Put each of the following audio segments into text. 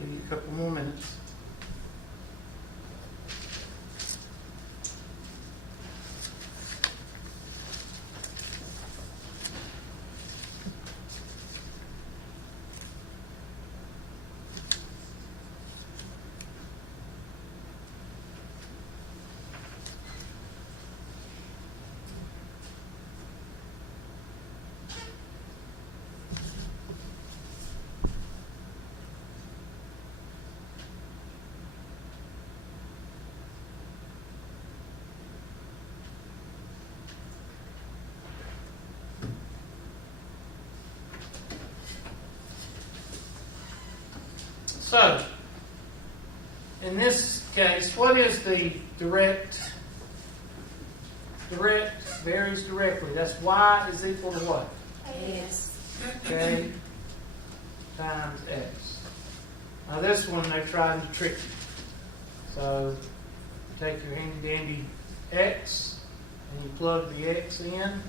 Give you a couple more minutes. So, in this case, what is the direct varies directly? That's y is equal to what? Yes. K times x. Now this one they're trying to trick you. So, take your handy dandy x and you plug the x in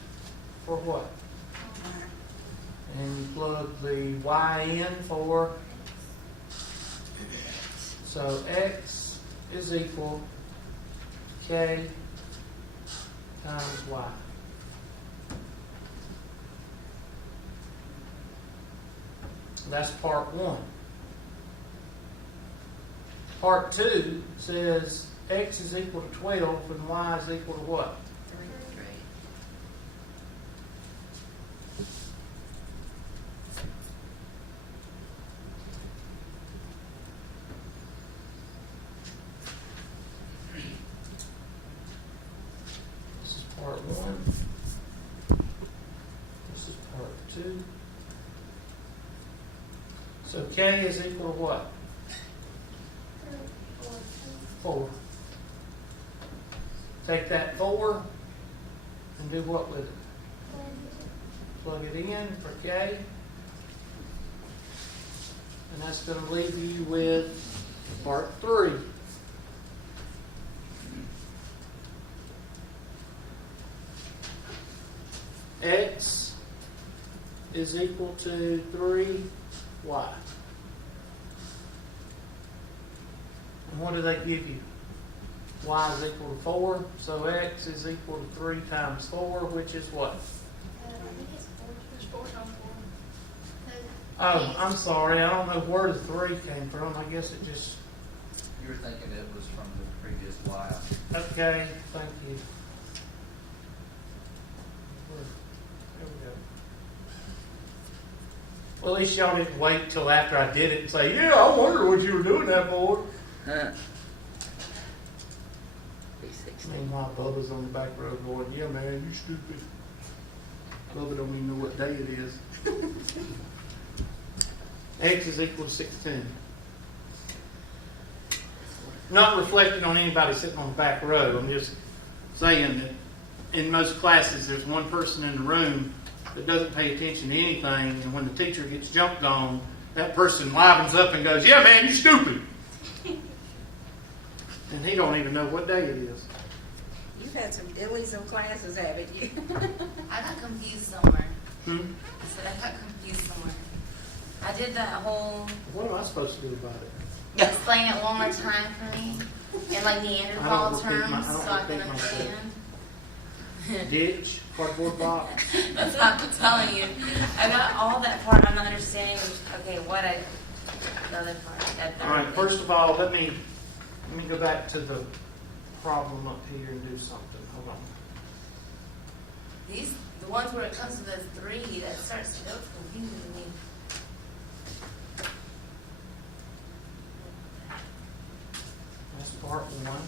for what? And you plug the y in for, so x is equal to k times y. That's part one. Part two says x is equal to 12 and y is equal to what? 3. This is part one. This is part two. So k is equal to what? 4. Take that 4 and do what with it? Plug it in for k. And that's going to leave you with part 3. X is equal to 3y. And what do they give you? Y is equal to 4, so x is equal to 3 times 4, which is what? It's 4 times 4. Oh, I'm sorry, I don't know where the 3 came from. I guess it just... You were thinking it was from the previous Y. Okay, thank you. There we go. Well, at least y'all didn't wait till after I did it and say, yeah, I wonder what you were doing that for. Meanwhile, Bubba's on the back road going, yeah, man, you stupid. Bubba don't even know what day it is. X is equal to 16. Not reflecting on anybody sitting on the back row. I'm just saying that in most classes, there's one person in the room that doesn't pay attention to anything, and when the teacher gets jumped on, that person livens up and goes, yeah, man, you stupid. And he don't even know what day it is. You've had some dillies of classes, haven't you? I got confused somewhere. Hmm? I said I got confused somewhere. I did that whole What am I supposed to do about it? explain it one more time for me in like Neanderthal terms so I can understand. Ditch, cardboard box. That's what I'm telling you. I got all that part. I'm not understanding. Okay, what I the other part. All right. First of all, let me go back to the problem up here and do something. Hold on. The ones where it comes to the 3 that starts to go confusing me. That's part one.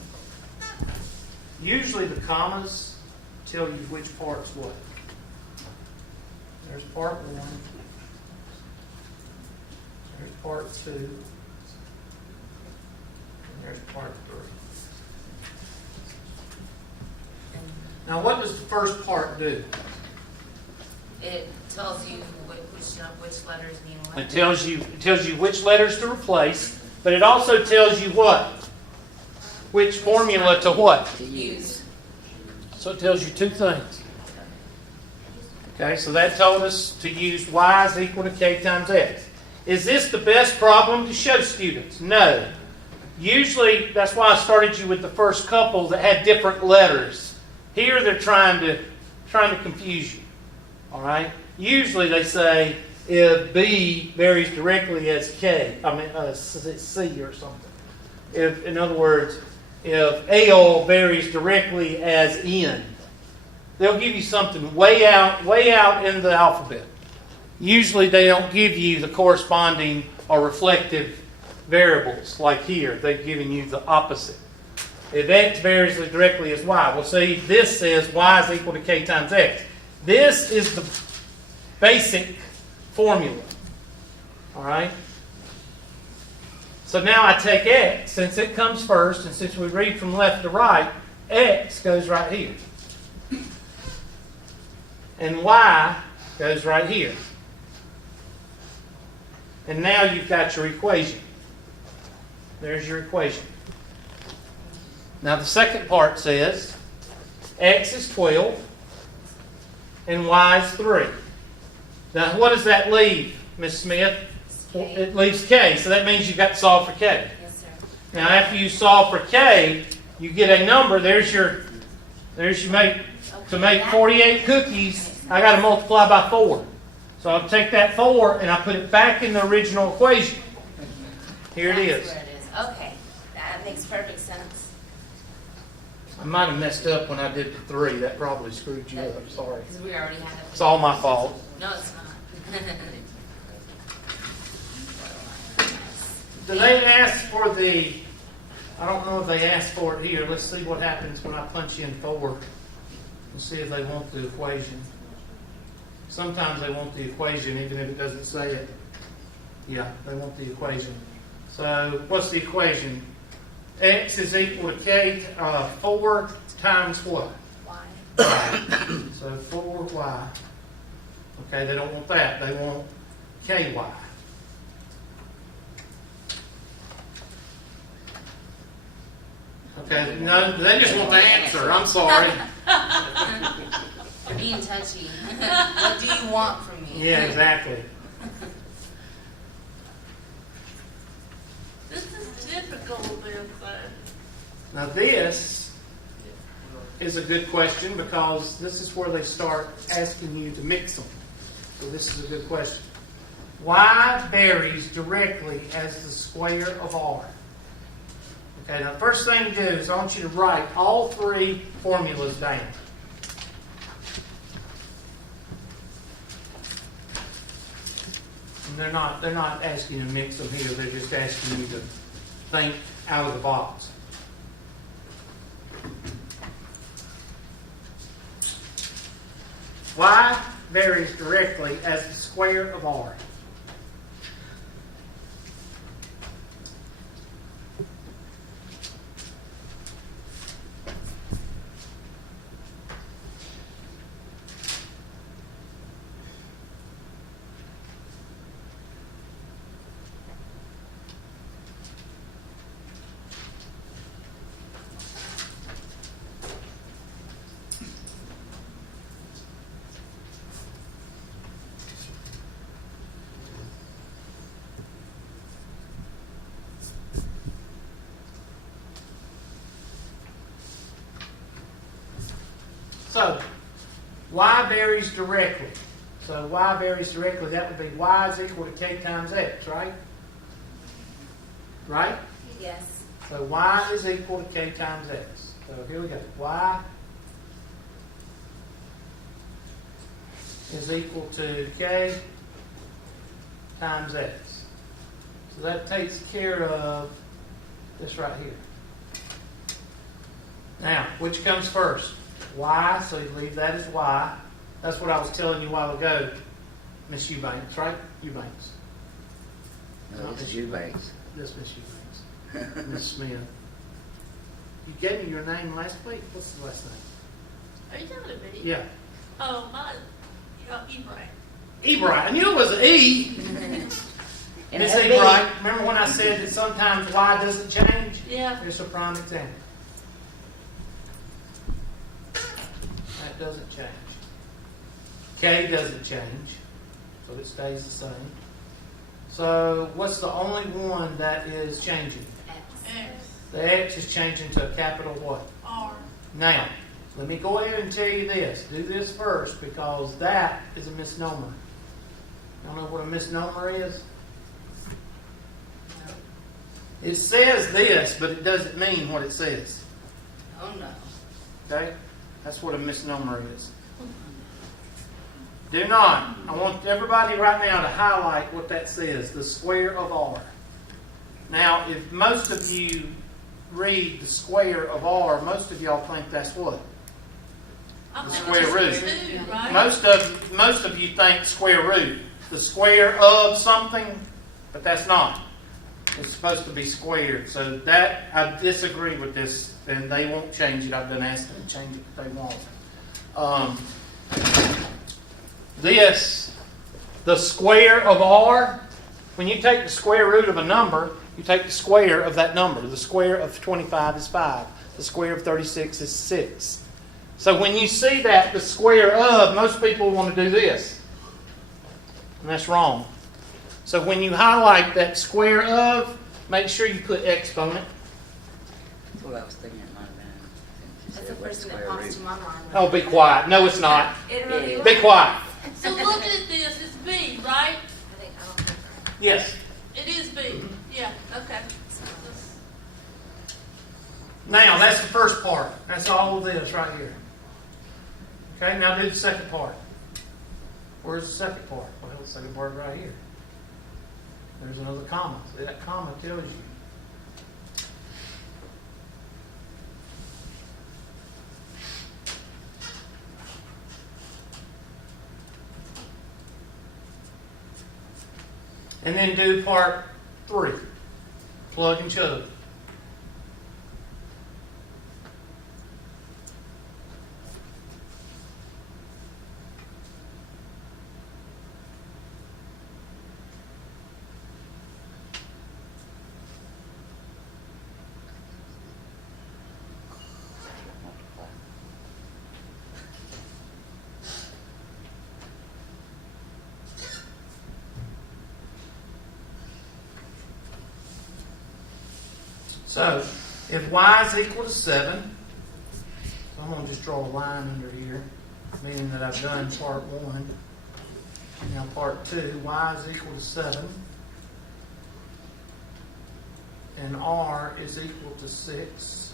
Usually the commas tell you which part's what. There's part one. There's part 2. And there's part 3. Now what does the first part do? It tells you which letters mean what. It tells you which letters to replace, but it also tells you what? Which formula to what? Use. So it tells you two things. Okay, so that told us to use y is equal to k times x. Is this the best problem to show students? No. Usually, that's why I started you with the first couple that had different letters. Here they're trying to confuse you. All right? Usually they say if B varies directly as C or something. If, in other words, if L varies directly as N, they'll give you something way out in the alphabet. Usually they don't give you the corresponding or reflective variables like here. They've given you the opposite. If X varies as directly as Y, well, see, this says Y is equal to K times X. This is the basic formula. All right? So now I take X, since it comes first, and since we read from left to right, X goes right here. And Y goes right here. And now you've got your equation. There's your equation. Now the second part says X is 12 and Y is 3. Now what does that leave, Ms. Smith? K. It leaves K, so that means you've got to solve for K. Yes, sir. Now after you solve for K, you get a number. There's your to make 48 cookies, I got to multiply by 4. So I'll take that 4 and I put it back in the original equation. Here it That's is. where it is. Okay. That makes perfect sense. I might have messed up when I did the 3. That probably screwed you up. Sorry. Because we already had it. It's all my fault. No, it's not. Do they ask for the... I don't know if they ask for it here. Let's see what happens when I punch in 4 and see if they want the equation. Sometimes they want the equation even if it doesn't say it. Yeah, they want the equation. So what's the equation? X is equal to K, 4 times what? Why? So 4y. Okay, they don't want that. They want ky. Okay, no, they just want the answer. I'm sorry. You're being touchy. What do you want from me? Yeah, exactly. This is typical of them, though. Now this is a good question because this is where they start asking you to mix them. So this is a good question. Y varies directly as the square of R. Okay, now the first thing to do is I want you to write all 3 formulas down. And they're not asking you to mix them here, they're just asking you to think out of the box. Y varies directly as the square of R. So, y varies directly. So y varies directly. That would be y is equal to k times x, right? Right? Yes. So y is equal to k times x. So here we go. Y is equal to k times x. So that takes care of this right here. Now, which comes first? Y, so you leave that as y. That's what I was telling you a while ago, Miss Eubanks, right? Eubanks. No, it's Eubanks. This Miss Eubanks. Miss Smith. You gave me your name last week. What's the last name? Are you telling me? Yeah. Oh, mine. Ebrahim. Ebright. I knew it was an E. And Miss it'll be- Ebright, remember when I said that sometimes Y doesn't change? Yeah. Here's a prime example. That doesn't change. K doesn't change, so it stays the same. So what's the only one that is changing? X, The X is changing to a capital what? R. Now, let me go ahead and tell you this. Do this first because that is a misnomer. Y'all know what a misnomer is? It says this, but it doesn't mean what it says. Oh, no. Okay? That's what a misnomer is. Do not. I want everybody right now to highlight what that says. The square of R. Now, if most of you read the square of R, most of y'all think that's what? I The think square it's root. two, right? Most of you think square root. The square of something, but that's not. It's supposed to be squared. So that, I disagree with this, and they won't change it. I've been asked them to change it, but they won't. The square of R, when you take the square root of a number, you take the square of that number. The square of 25 is 5. The square of 36 is 6. So when you see that, the square of, most people want to do this. And that's wrong. So when you highlight that square of, make sure you put exponent. That's what I was thinking it might have been. That's the first thing that pops to my mind. Oh, be quiet. No, it's not. It really Be quiet. So look at this, it's B, right? I don't think Yes. It is B. Yeah, okay. Now, that's the first part. That's all of this right here. Okay, now do the second part. Where's the second part? Well, the second part right here. There's another comma. See, that comma tells you. And then do part 3. Plug and chug. So, if y is equal to 7, so I'm going to just draw a line under here, meaning that I've done part 1. Now part 2, y is equal to 7, and r is equal to 6.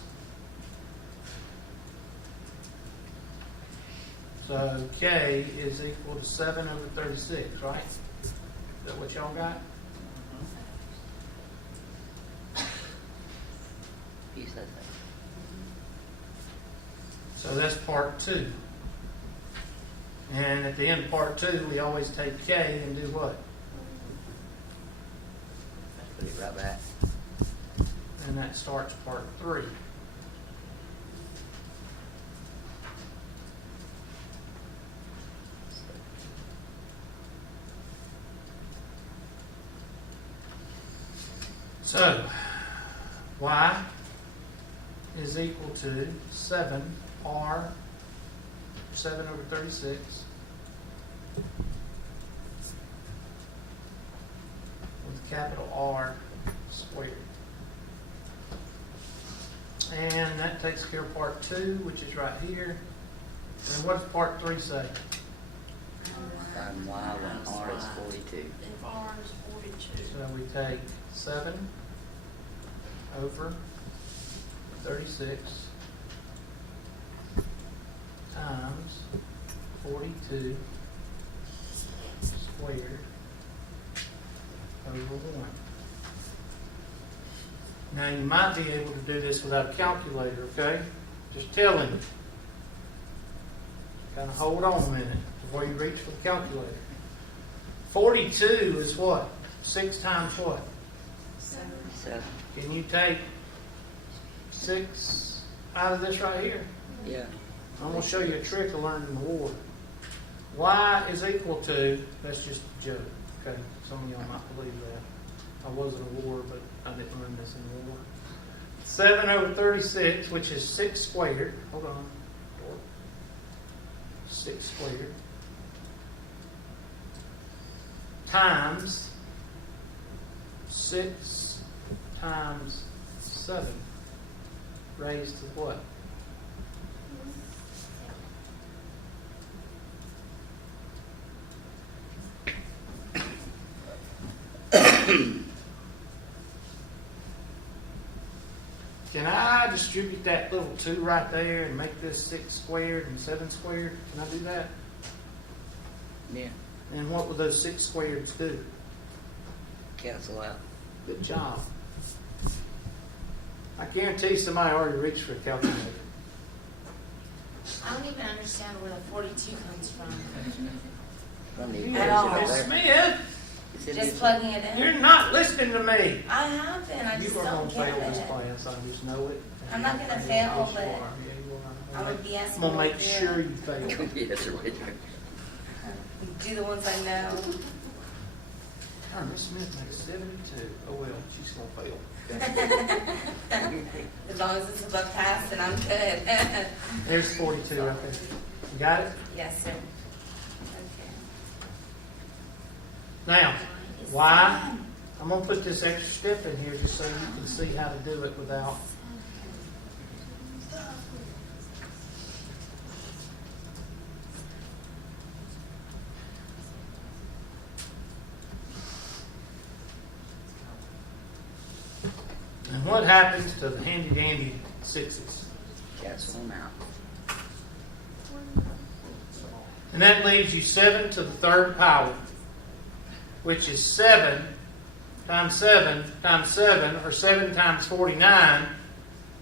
So k is equal to 7 over 36, right? Is that what y'all got? He says that. So that's part 2. And at the end of part 2, we always take k and do what? Put it right back. And that starts part 3. So, y is equal to 7r, 7 over 36, with capital R squared. And that takes care of part 2, which is right here. And what does part 3 say? Find y when r is 42. If R is 42. So we take 7 over 36 times 42 squared over 1. Now you might be able to do this without a calculator, okay? Just telling you. Kind of hold on a minute before you reach for the calculator. 42 is what? 6 times what? 7. Can you take 6 out of this right here? Yeah. I'm going to show you a trick I learned in the war. Y is equal to, that's just a joke, okay? Some of y'all might believe that. I was in a war, but I didn't learn this in the war. 7 over 36, which is 6 squared. Hold on. 6 squared. Times 6 times 7 raised to what? Can I distribute that little 2 right there and make this 6 squared and 7 squared? Can I do that? Yeah, And what would those 6 squareds do? cancel out. Good job. I guarantee somebody already reached for a calculator. I don't even understand where the 42 comes from. From the At all. equation Miss there. Smith, It's in Just this- plugging it in. you're not listening to me. I have been. I You just are don't going to get fail this it. class. I just know it. I'm not gonna Yes, fail, you but are. Yeah, you are. I'm gonna be I'm asking going to make what sure they're- you fail. Yes, right. Do the ones I know. Miss Smith makes 72. Oh, well, she's going to fail. Okay. As long as it's above pass, then I'm good. There's 42 right there. You got it? Yes, sir. Okay. Now, why? I'm going to put this extra step in here just so you can see how to do it without. And what happens to the handy dandy 6s? Cancel them out. And that leaves you 7 to the 3rd power, which is 7 times 7 times 7, or 7 times 49,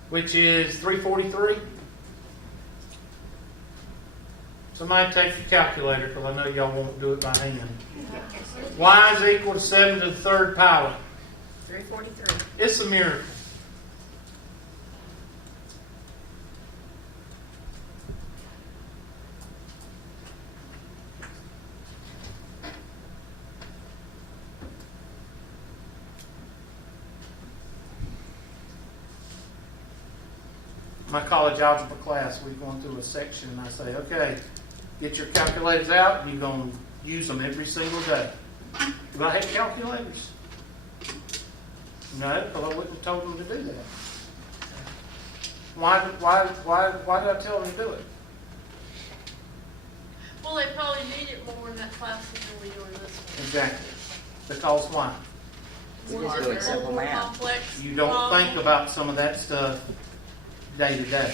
which is 343. Somebody take the calculator, because I know y'all won't do it by hand. Y is equal to 7 to the 3rd power. 343. It's a miracle. My college algebra class, we're going through a section and I say, okay, get your calculators out and you're going to use them every single day. Do I have calculators? No, because I wouldn't have told them to do that. Why did I tell them to do it? Well, they probably need it more in that class than we do in this one. Exactly. Because why? We More just do it difficult, simple more math. complex You don't problems. think about some of that stuff day to day.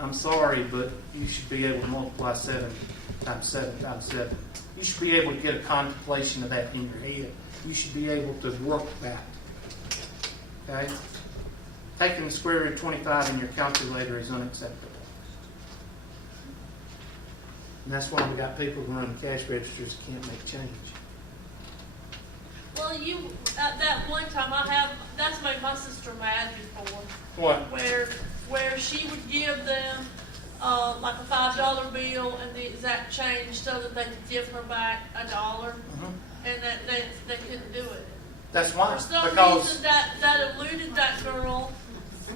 I'm sorry, but you should be able to multiply 7 times 7 times 7. You should be able to get a contemplation of that in your head. You should be able to work that. Okay? Taking the square root of 25 in your calculator is unacceptable. And that's why we got people who run cash registers can't make change. Well, you, at that one time, that's made my sister mad before, What? where she would give them, like a $5 bill and the exact change so that they could give her back $1, and that they couldn't do it. That's why. For some Because reason, that eluded that girl.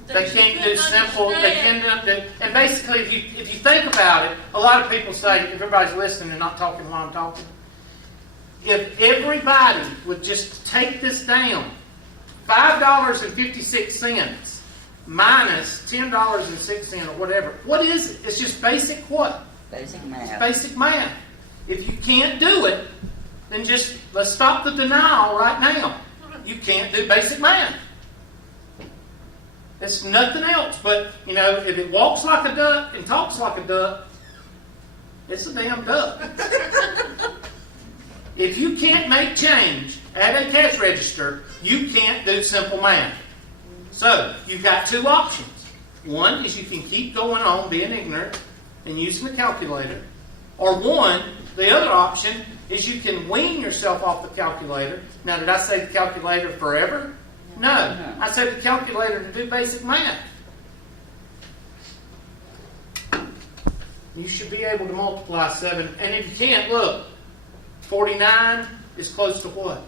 that they she can't do couldn't simple. They understand. can't do. And basically, if you think about it, a lot of people say, if everybody's listening and not talking while I'm talking, if everybody would just take this down, $5.56 minus $10.06 or whatever. What is it? It's just basic what? Basic math. Basic math. If you can't do it, then just let's stop the denial right now. You can't do basic math. It's nothing else. But, if it walks like a duck and talks like a duck, it's a damn duck. If you can't make change at a cash register, you can't do simple math. So, you've got 2 options. One is you can keep going on being ignorant and using the calculator. Or the other option is you can wean yourself off the calculator. Now, did I say the calculator forever? No. I said the calculator to do basic math. You should be able to multiply 7. And if you can't, look, 49 is close to what?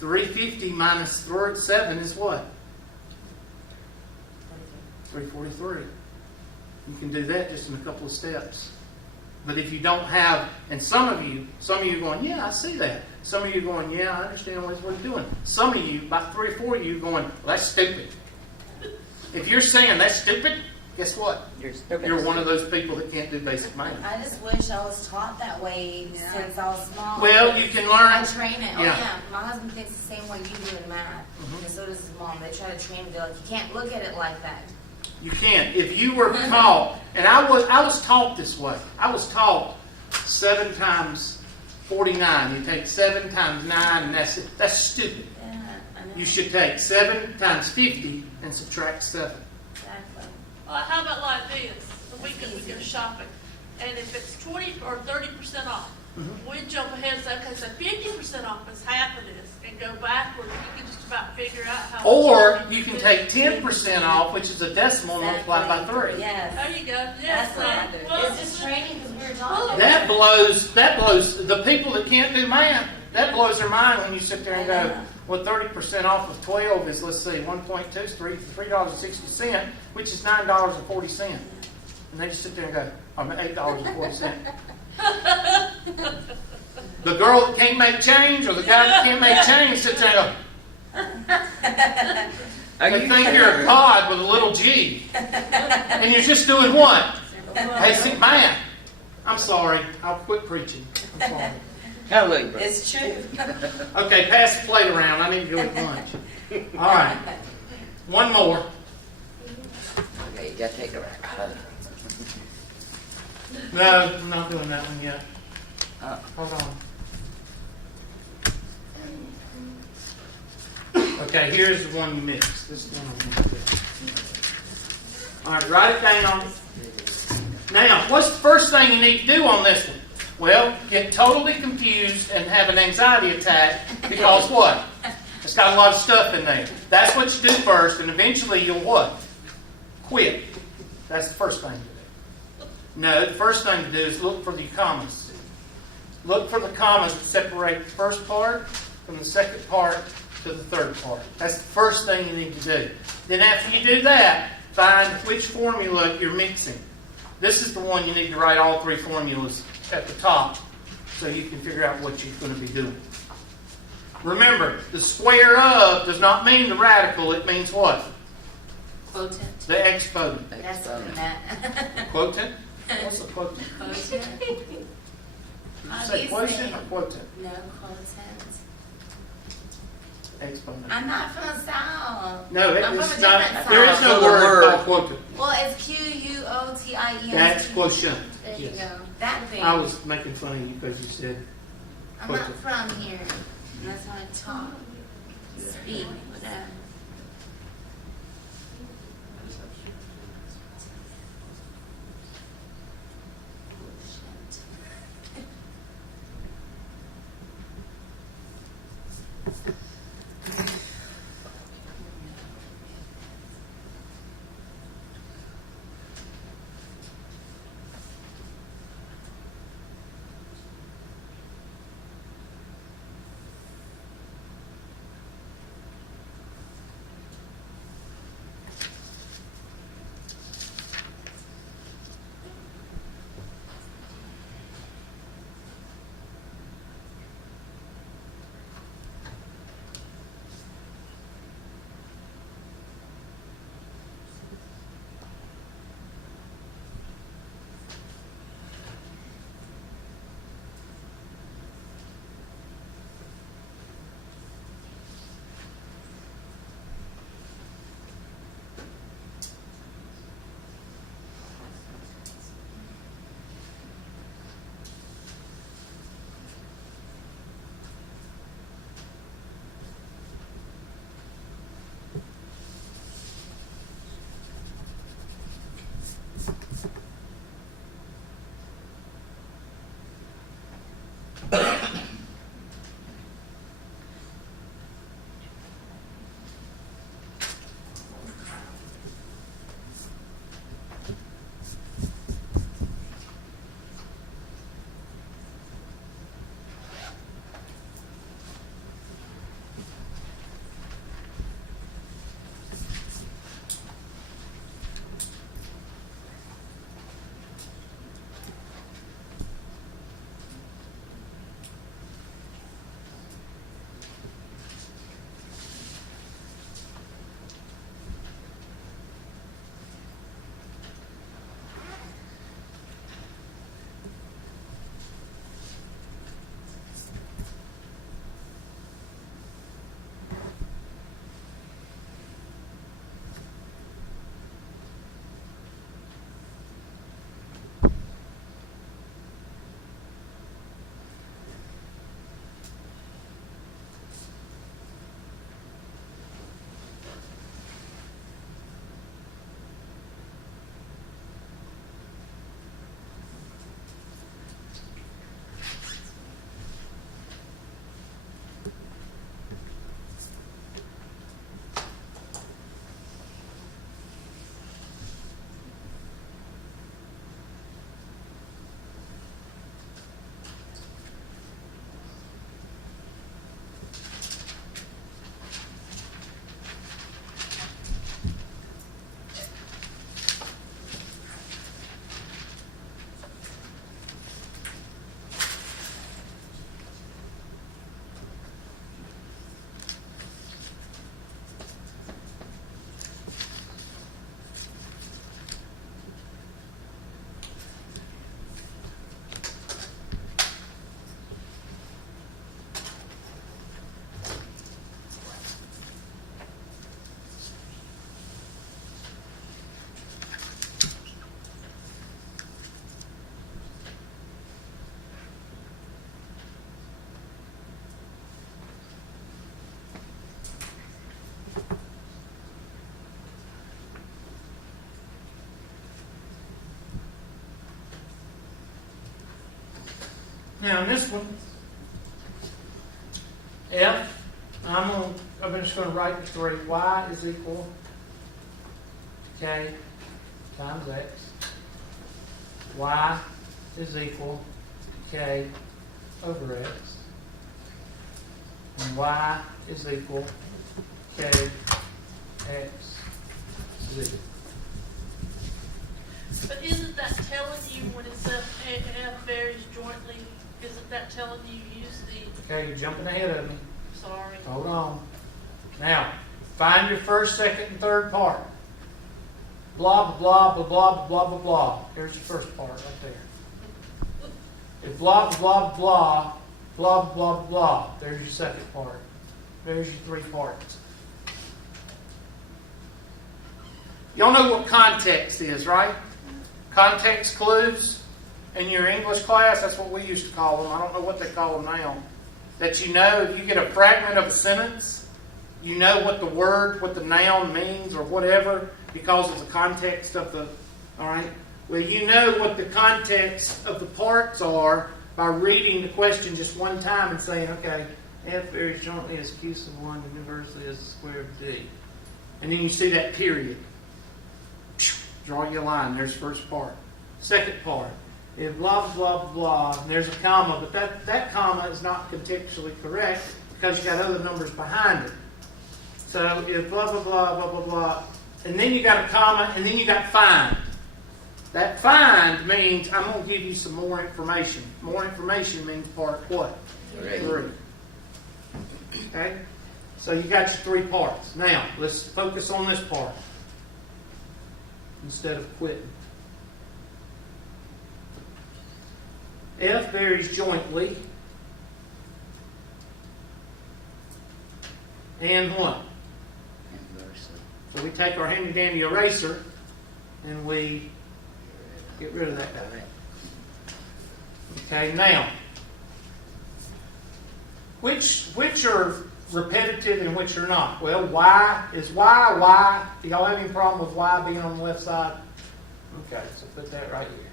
350 minus 7 is what? 343. You can do that just in a couple of steps. But if you don't have, and some of you are going, yeah, I see that. Some of you are going, yeah, I understand what he's doing. Some of you, about 3 or 4 of you, are going, well, that's stupid. If you're saying that's stupid, guess what? You're stupid. You're one of those people that can't do basic math. I just wish I was taught that way Yeah. since I was small. Well, you can I learn. train it. Oh Yeah. yeah, my husband thinks the same way you do in math, and so does his mom. They try to train him. They're like, you can't look at it like that. You can't. If you were taught, and I was taught this way. I was taught 7 times 49. You take 7 times 9, and that's it. That's stupid. Yeah, I know. You should take 7 times 50 and subtract 7. Exactly. Well, how about like this? We go shopping, and if it's 20 or 30% off, we jump ahead and say, okay, so 50% off is half of this, and go backwards. You can just about figure out how. Or much you can it take is. 10% off, which is a decimal, multiplied by 3. Yes. There you go. Yes, That's what I do. It's just training because we were taught. That blows the people that can't do math. That blows their mind when you sit there and go, well, 30% off of 12 is, let's see, 1.2 is $3.60, which is $9.40. And they just sit there and go, I'm at $8.40. The girl that can't make change or the guy that can't make change sits there and go, they think you're a god with a little g. And you're just doing what? Basic math. I'm sorry. I'll quit preaching. I'm sorry. Hallelujah, brother. It's true. Okay, pass the plate around. I need to go eat lunch. All right. One more. Okay, you gotta take it back. No, I'm not doing that one yet. Hold on. Okay, here's the one you missed. This one you missed. All right, write it down. Now, what's the first thing you need to do on this one? Well, get totally confused and have an anxiety attack because what? It's got a lot of stuff in there. That's what you do first, and eventually you'll what? Quit. That's the first thing to do. No, the first thing to do is look for the commas. Look for the commas that separate the first part from the second part to the third part. That's the first thing you need to do. Then after you do that, find which formula you're mixing. This is the one you need to write all 3 formulas at the top so you can figure out what you're going to be doing. Remember, the square of does not mean the radical. It means what? Quotient. The exponent. That's what that. Quotient? What's a quotient? Quotient. Did you How do say you quotient say or it? quotient? No, quotient. Exponent. I'm not from the South. No, I'm from a it's different not. There is South. no The word word. called quotient. Well, it's Quotient. That's quotient. There you Yes. go. That thing. I was making fun of you because you said I'm not quotient. from here. And that's how I talk, speak, whatever. Now in this one, I'm just going to write the three. Y is equal K times X. Y is equal K over X. And Y is equal K X Z. But isn't that telling you when it says F varies jointly, isn't that telling you use the, Okay, you're jumping ahead of me. sorry. Hold on. Now, find your first, second, and third part. Blah, blah, blah, blah, blah, blah, blah, blah. Here's the first part right there. If blah, blah, blah, blah, blah, blah, there's your second part. There's your three parts. Y'all know what context is, right? Context clues in your English class, that's what we used to call them. I don't know what they call them now. That you know, if you get a fragment of a sentence, you know what the word, what the noun means or whatever because of the context of the, all right? Well, you know what the context of the parts are by reading the question just one time and saying, okay, F varies jointly as Q sub 1 and inversely as the square of D. And then you see that period. Draw your line. There's the first part. Second part. If blah, blah, blah, blah, and there's a comma, but that comma is not contextually correct because you got other numbers behind it. So if blah, blah, blah, blah, blah, blah, and then you got a comma, and then you got find. That find means I'm going to give you some more information. More information means part what? Three. Okay? So you got your three parts. Now, let's focus on this part instead of quitting. F varies jointly. And what? Inversely. So we take our handy-dandy eraser and we get rid of that guy. Okay, now, which are repetitive and which are not? Well, Y is Y. Do y'all have any problem with Y being on the left side? Okay, so put that right here.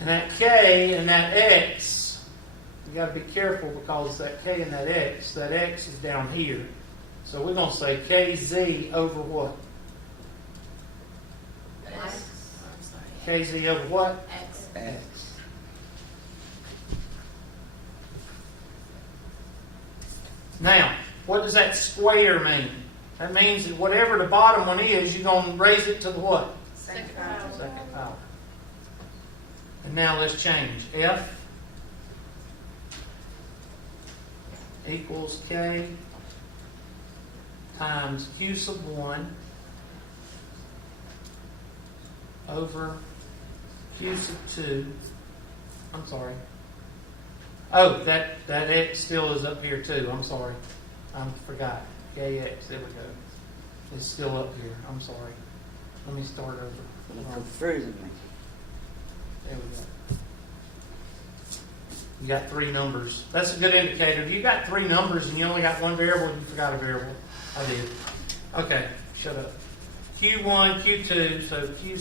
And that K and that X, you got to be careful because that K and that X is down here. So we're going to say KZ over what? X. I'm sorry. KZ over what? X. X. Now, what does that square mean? That means that whatever the bottom one is, you're going to raise it to the what? Second power. Second power. And now let's change. F equals K times Q sub 1 over Q sub 2. I'm sorry. Oh, that X still is up here too. I'm sorry. I forgot. KX. There we go. It's still up here. I'm sorry. Let me start over. You're confusing me. There we go. You got three numbers. That's a good indicator. If you got three numbers and you only got one variable, you forgot a variable. I did. Okay, shut up. Q1, Q2, so Q